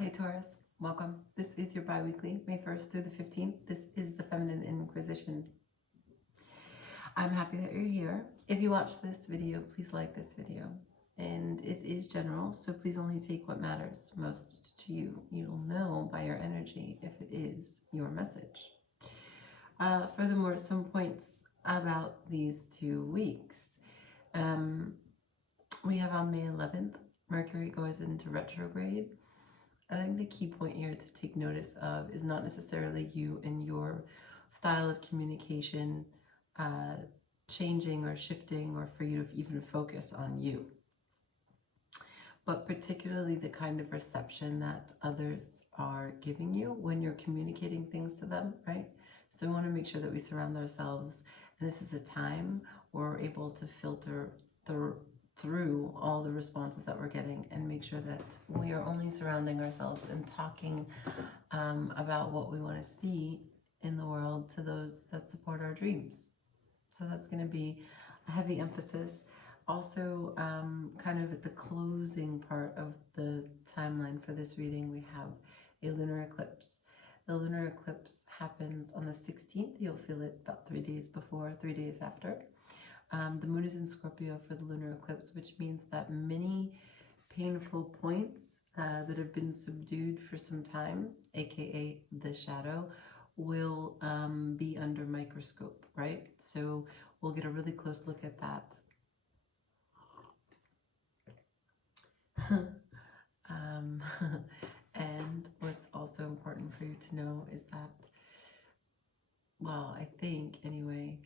Hey Taurus, welcome. This is your bi-weekly, May 1st through the 15th. This is the Feminine Inquisition. I'm happy that you're here. If you watch this video, please like this video. And it is general, so please only take what matters most to you. You'll know by your energy if it is your message. Furthermore, some points about these 2 weeks. We have on May 11th, Mercury goes into retrograde. I think the key point here to take notice of is not necessarily you and your style of communication changing or shifting, or for you to even focus on you, but particularly the kind of reception that others are giving you when you're communicating things to them, right? So we want to make sure that we surround ourselves, and this is a time where we're able to filter through all the responses that we're getting and make sure that we are only surrounding ourselves and talking about what we want to see in the world to those that support our dreams. So that's going to be a heavy emphasis. Also, kind of at the closing part of the timeline for this reading, we have a lunar eclipse. The lunar eclipse happens on the 16th. You'll feel it about 3 days before, 3 days after. The moon is in Scorpio for the lunar eclipse, which means that many painful points that have been subdued for some time, aka the shadow, will be under microscope, right? So we'll get a really close look at that. And what's also important for you to know is that, well, I think anyway,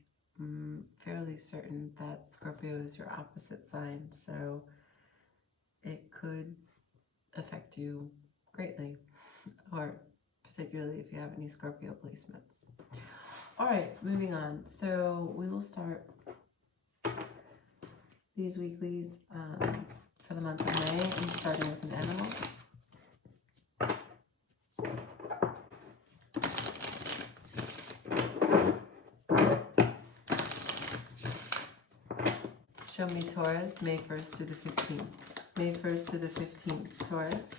fairly certain that Scorpio is your opposite sign, so it could affect you greatly, or particularly if you have any Scorpio placements. All right, moving on. So we will start these weeklies for the month of May, and starting with an animal. Show me Taurus, May 1st through the 15th. May 1st through the 15th, Taurus.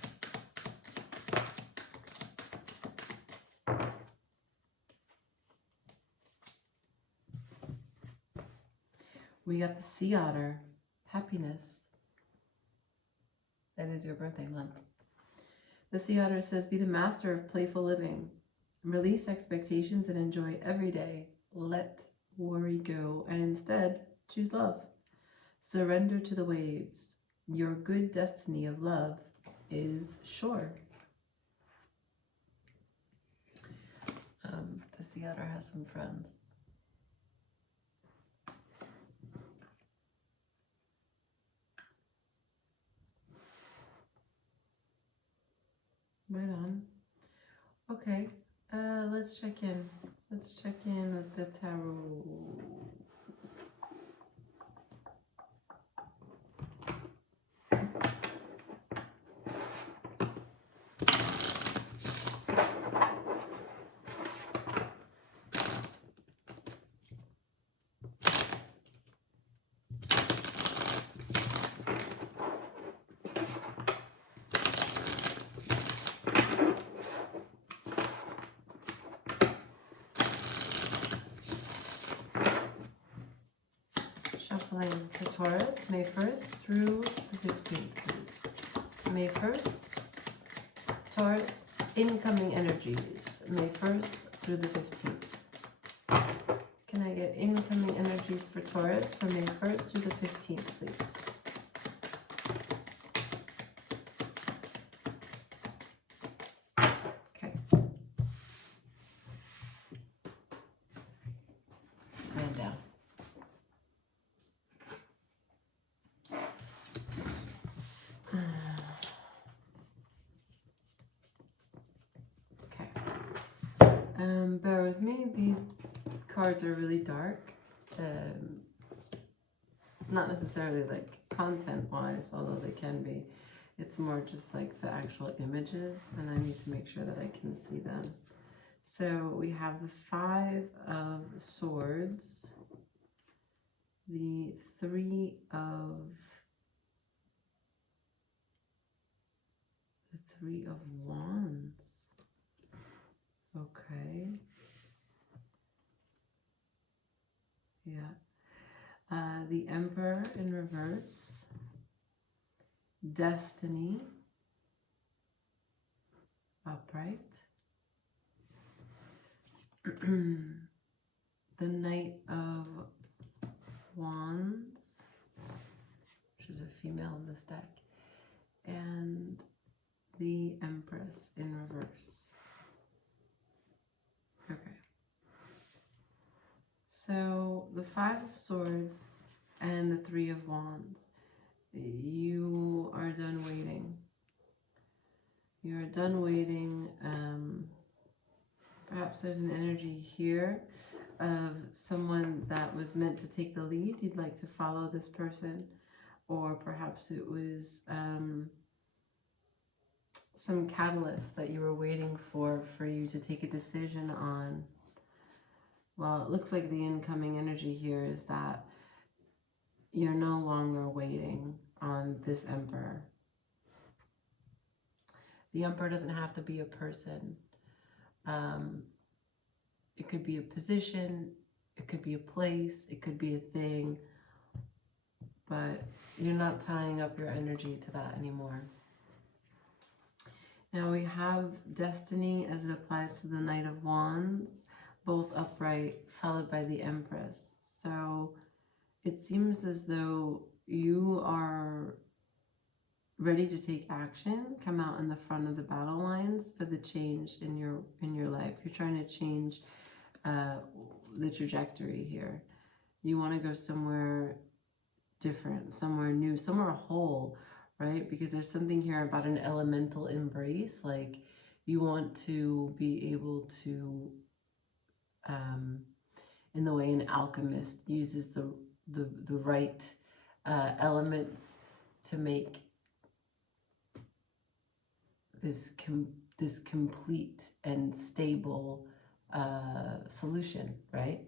We got the sea otter, happiness. That is your birthday month. The sea otter says, be the master of playful living. Release expectations and enjoy every day. Let worry go and instead choose love. Surrender to the waves. Your good destiny of love is sure. The sea otter has some friends. Right on. Okay, let's check in. Let's check in with the tarot. Shuffling for Taurus, May 1st through the 15th, please. May 1st, Taurus, incoming energies, May 1st through the 15th. Can I get incoming energies for Taurus for May 1st through the 15th, please? Okay. Man down. Bear with me, these cards are really dark, not necessarily like content wise, although they can be. It's more just like the actual images, and I need to make sure that I can see them. So we have the 5 of Swords, the 3 of Three of Wands. Okay. Yeah. The Emperor in reverse. Destiny. Upright. The Knight of Wands, which is a female in this deck, and the Empress in reverse. Okay. So the Five of Swords and the Three of Wands. You are done waiting. You are done waiting. Perhaps there's an energy here of someone that was meant to take the lead. You'd like to follow this person. Or perhaps it was some catalyst that you were waiting for you to take a decision on. Well, it looks like the incoming energy here is that you're no longer waiting on this Emperor. The Emperor doesn't have to be a person. It could be a position, it could be a place, it could be a thing, but you're not tying up your energy to that anymore. Now we have Destiny as it applies to the Knight of Wands, both upright, followed by the Empress. So it seems as though you are ready to take action, come out in the front of the battle lines for the change in your life. You're trying to change the trajectory here. You want to go somewhere different, somewhere new, somewhere whole, right? Because there's something here about an elemental embrace. Like you want to be able to, in the way an alchemist uses the right elements to make this complete and stable solution, right?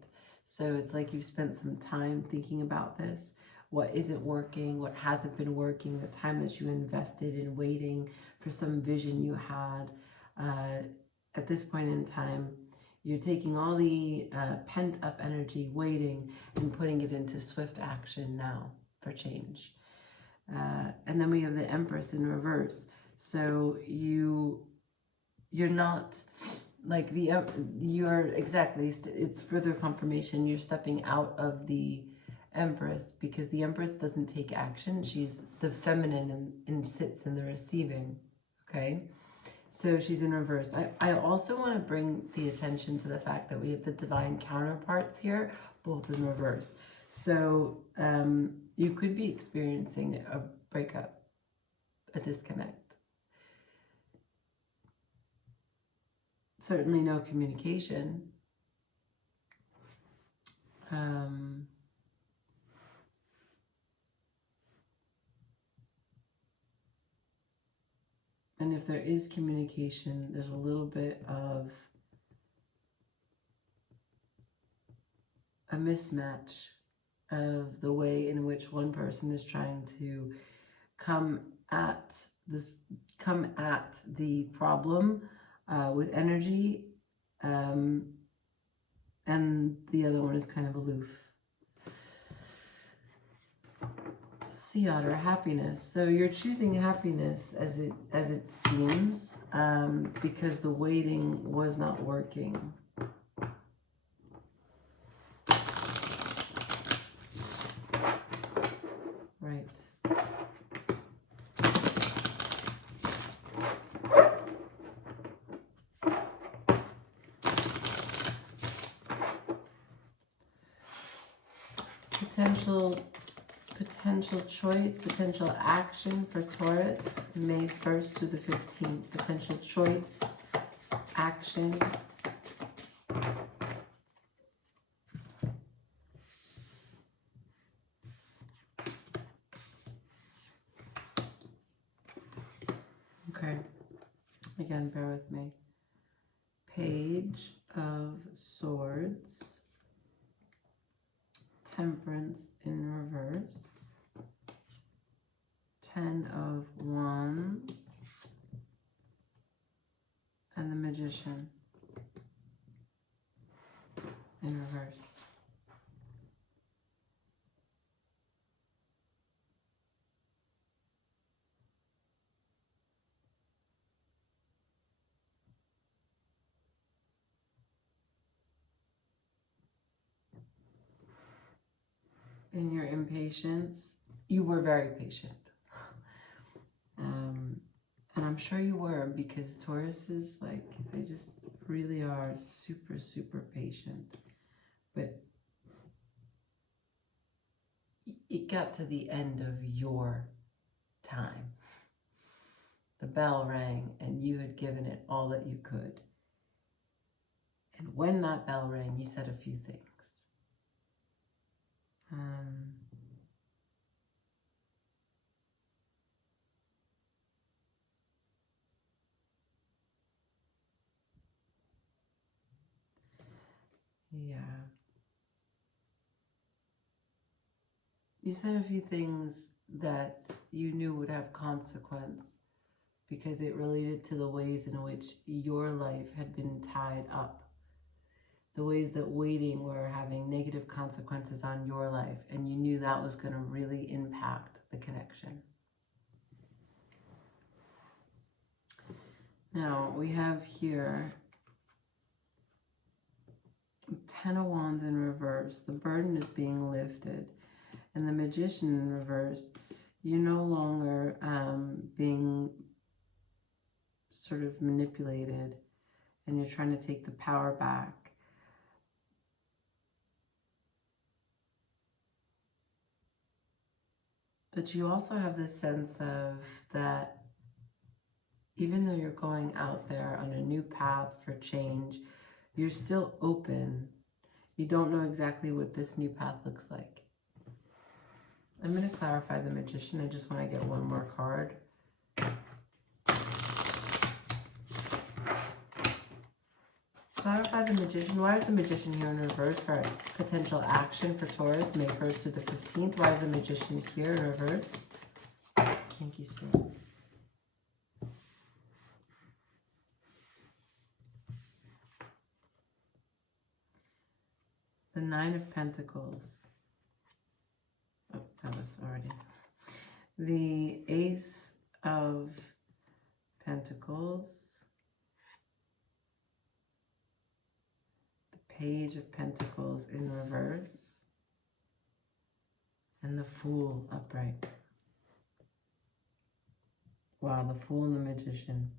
So it's like you've spent some time thinking about this, what isn't working, what hasn't been working, the time that you invested in waiting for some vision you had. At this point in time, you're taking all the pent-up energy, waiting, and putting it into swift action now for change. And then we have the Empress in reverse. So you're not like you're exactly, it's further confirmation. You're stepping out of the Empress because the Empress doesn't take action. She's the feminine and sits in the receiving. Okay. So she's in reverse. I also want to bring the attention to the fact that we have the divine counterparts here, both in reverse. So you could be experiencing a breakup, a disconnect. Certainly no communication. And if there is communication, there's a little bit of a mismatch of the way in which one person is trying to come at the problem with energy, and the other one is kind of aloof. Sea Otter, happiness. So you're choosing happiness as it seems, because the waiting was not working. Right. Potential choice, potential action for Taurus, May 1st to the 15th. Potential choice, action. Okay. Again, bear with me. Page of Swords. Temperance in reverse. 10 of Wands. in your impatience. You were very patient. And I'm sure you were, because Taurus is like, they just really are super, super patient. But it got to the end of your time. The bell rang and you had given it all that you could. And when that bell rang, you said a few things. Yeah. You said a few things that you knew would have consequence because it related to the ways in which your life had been tied up. The ways that waiting were having negative consequences on your life, and you knew that was going to really impact the connection. Now, we have here 10 of Wands in reverse. The burden is being lifted. And the Magician in reverse, you're no longer being sort of manipulated, and you're trying to take the power back. But you also have this sense of that even though you're going out there on a new path for change, you're still open. You don't know exactly what this new path looks like. I'm going to clarify the Magician. I just want to get one more card. Clarify the Magician. Why is the Magician here in reverse for potential action for Taurus, May 1st through the 15th? Why is the Magician here in reverse? Thank you, Spirit. The Nine of Pentacles. Oh, that was already. The Ace of Pentacles. The Page of Pentacles in reverse. And the Fool upright. Wow, the Fool and the Magician.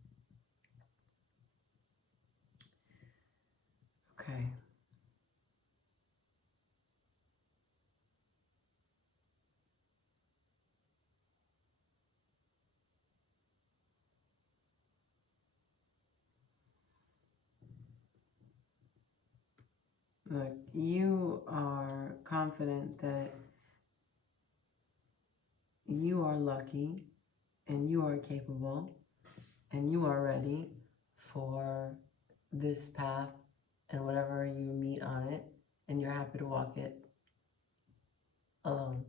Okay. Look, you are confident that you are lucky and you are capable and you are ready for this path and whatever you meet on it, and you're happy to walk it alone.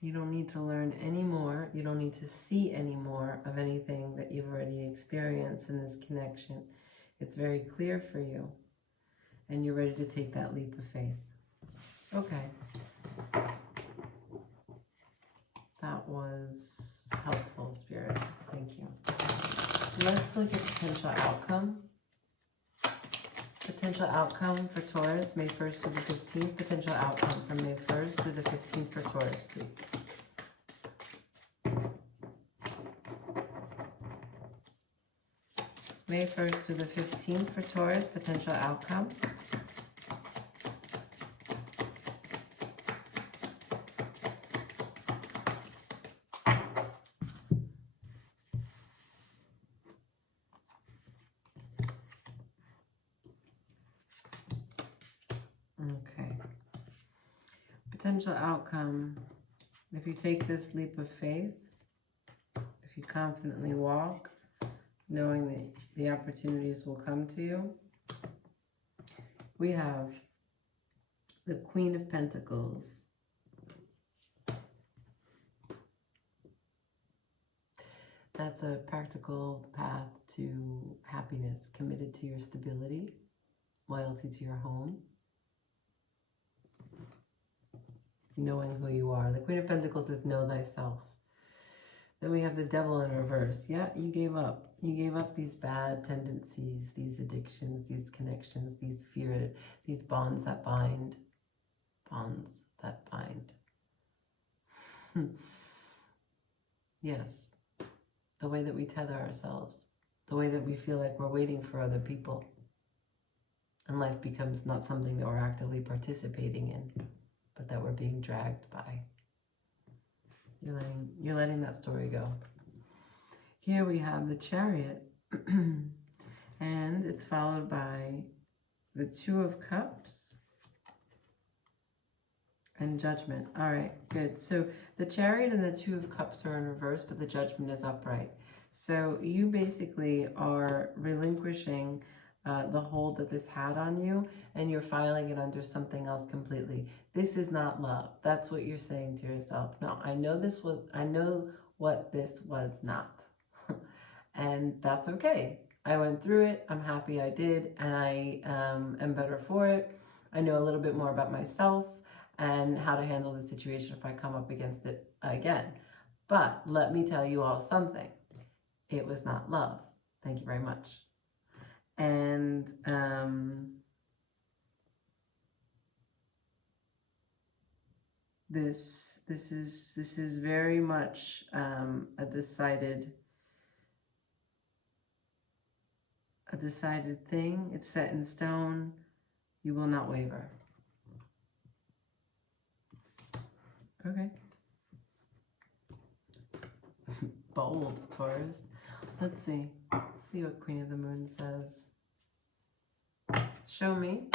You don't need to learn any more. You don't need to see any more of anything that you've already experienced in this connection. It's very clear for you, and you're ready to take that leap of faith. Okay. That was helpful, Spirit. Thank you. Let's look at potential outcome. Potential outcome for Taurus, May 1st to the 15th. Potential outcome from May 1st to the 15th for Taurus, please. May 1st to the 15th for Taurus, potential outcome. Okay. Potential outcome. If you take this leap of faith, if you confidently walk, knowing that the opportunities will come to you, we have the Queen of Pentacles. That's a practical path to happiness, committed to your stability, loyalty to your home, knowing who you are. The Queen of Pentacles is know thyself. Then we have the Devil in reverse. Yeah, you gave up. You gave up these bad tendencies, these addictions, these connections, these fear, these bonds that bind. Bonds that bind. Yes. The way that we tether ourselves. The way that we feel like we're waiting for other people. And life becomes not something that we're actively participating in, but that we're being dragged by. You're letting that story go. Here we have the Chariot, and it's followed by the Two of Cups and Judgment. All right, good. So the Chariot and the Two of Cups are in reverse, but the Judgment is upright. So you basically are relinquishing the hold that this had on you, and you're filing it under something else completely. This is not love. That's what you're saying to yourself. No, I know what this was not. And that's okay. I went through it. I'm happy I did, and I am better for it. I know a little bit more about myself and how to handle the situation if I come up against it again. But let me tell you all something. It was not love. Thank you very much. And this is very much a decided thing. It's set in stone. You will not waver. Okay. Bold, Taurus. Let's see. See what Queen of the Moon says. Show me.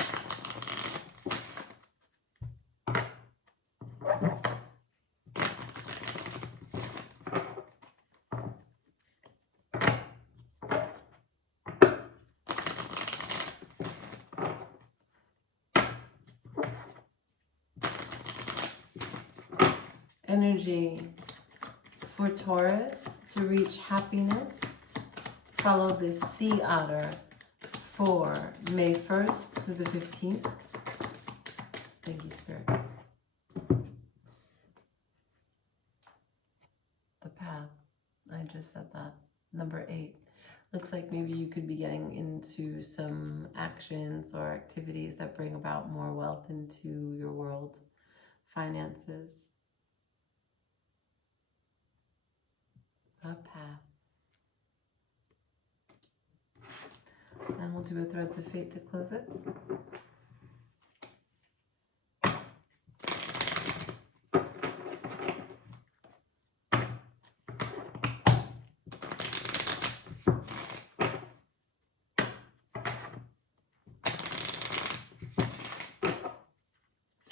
Energy for Taurus to reach happiness. Follow this sea otter for May 1st through the 15th. Thank you, Spirit. The path. I just said that. Number 8. Looks like maybe you could be getting into some actions or activities that bring about more wealth into your world. Finances. The path. And we'll do a Threads of Fate to close it.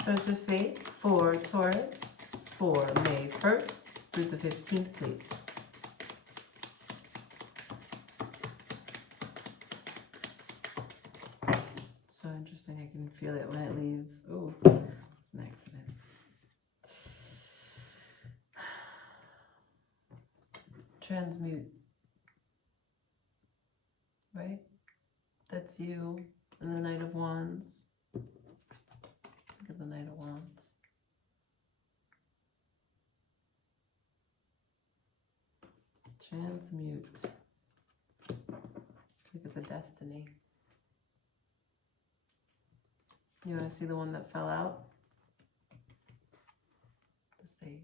Threads of Fate for Taurus for May 1st through the 15th, please. So interesting. I can feel it when it leaves. Oh, it's an accident. Transmute. Right? That's you and the Knight of Wands. Look at the Knight of Wands. Transmute. Look at the Destiny. You want to see the one that fell out? The Sage.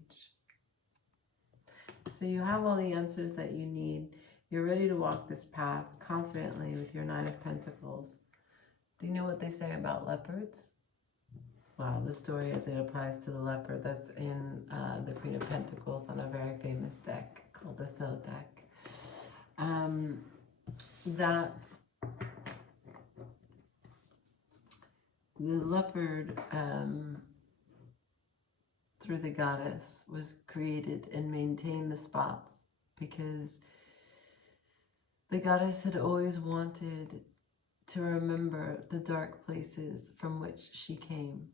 So you have all the answers that you need. You're ready to walk this path confidently with your 9 of Pentacles. Do you know what they say about leopards? Wow, the story as it applies to the leopard that's in the Queen of Pentacles on a very famous deck called the Thoth deck. That the leopard through the goddess was created and maintained the spots because the goddess had always wanted to remember the dark places from which she came.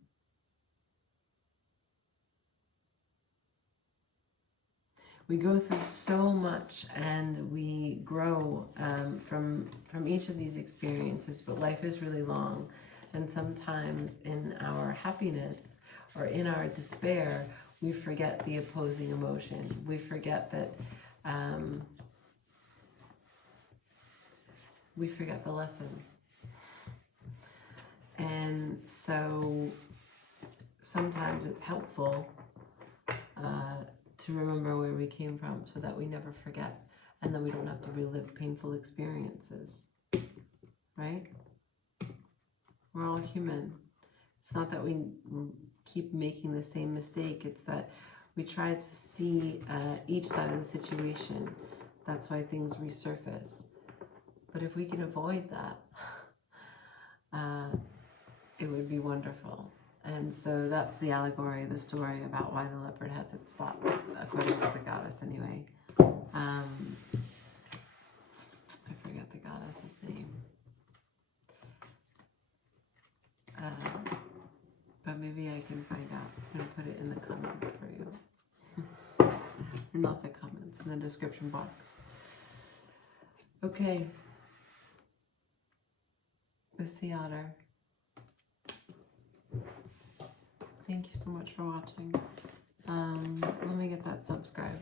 We go through so much and we grow from each of these experiences, but life is really long. And sometimes in our happiness or in our despair, we forget the opposing emotion. We forget that we forget the lesson. And so sometimes it's helpful to remember where we came from so that we never forget, and then we don't have to relive painful experiences, right? We're all human. It's not that we keep making the same mistake, it's that we try to see each side of the situation. That's why things resurface. But if we can avoid that, it would be wonderful. And so that's the allegory, the story about why the leopard has its spots, according to the goddess anyway. I forget the goddess's name. But maybe I can find out and put it in the comments for you. Not the comments, in the description box. Okay. The sea otter. Thank you so much for watching. Let me get that subscribe.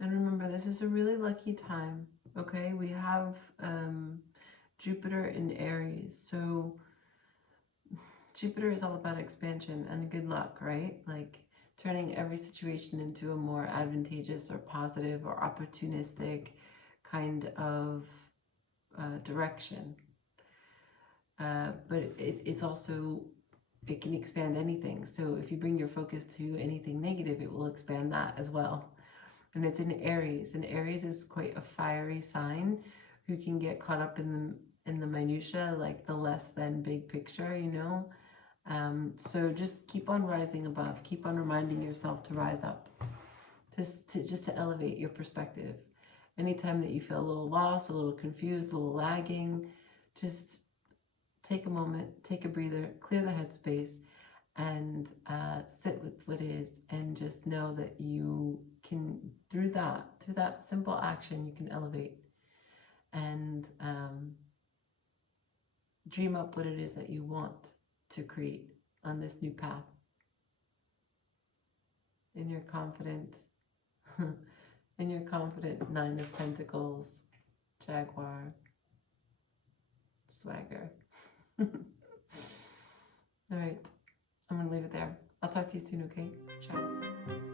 And remember, this is a really lucky time, okay? We have Jupiter in Aries. So Jupiter is all about expansion and good luck, right? Like turning every situation into a more advantageous or positive or opportunistic kind of direction. But it's also, it can expand anything. So if you bring your focus to anything negative, it will expand that as well. And it's in Aries, and Aries is quite a fiery sign who can get caught up in the minutiae, like the less than big picture, you know. So just keep on rising above. Keep on reminding yourself to rise up, just to elevate your perspective. Anytime that you feel a little lost, a little confused, a little lagging, just take a moment, take a breather, clear the headspace, and sit with what is, and just know that you can, through that simple action, you can elevate and dream up what it is that you want to create on this new path. In your confident Nine of Pentacles, Jaguar, swagger. All right, I'm gonna leave it there. I'll talk to you soon, okay? Ciao.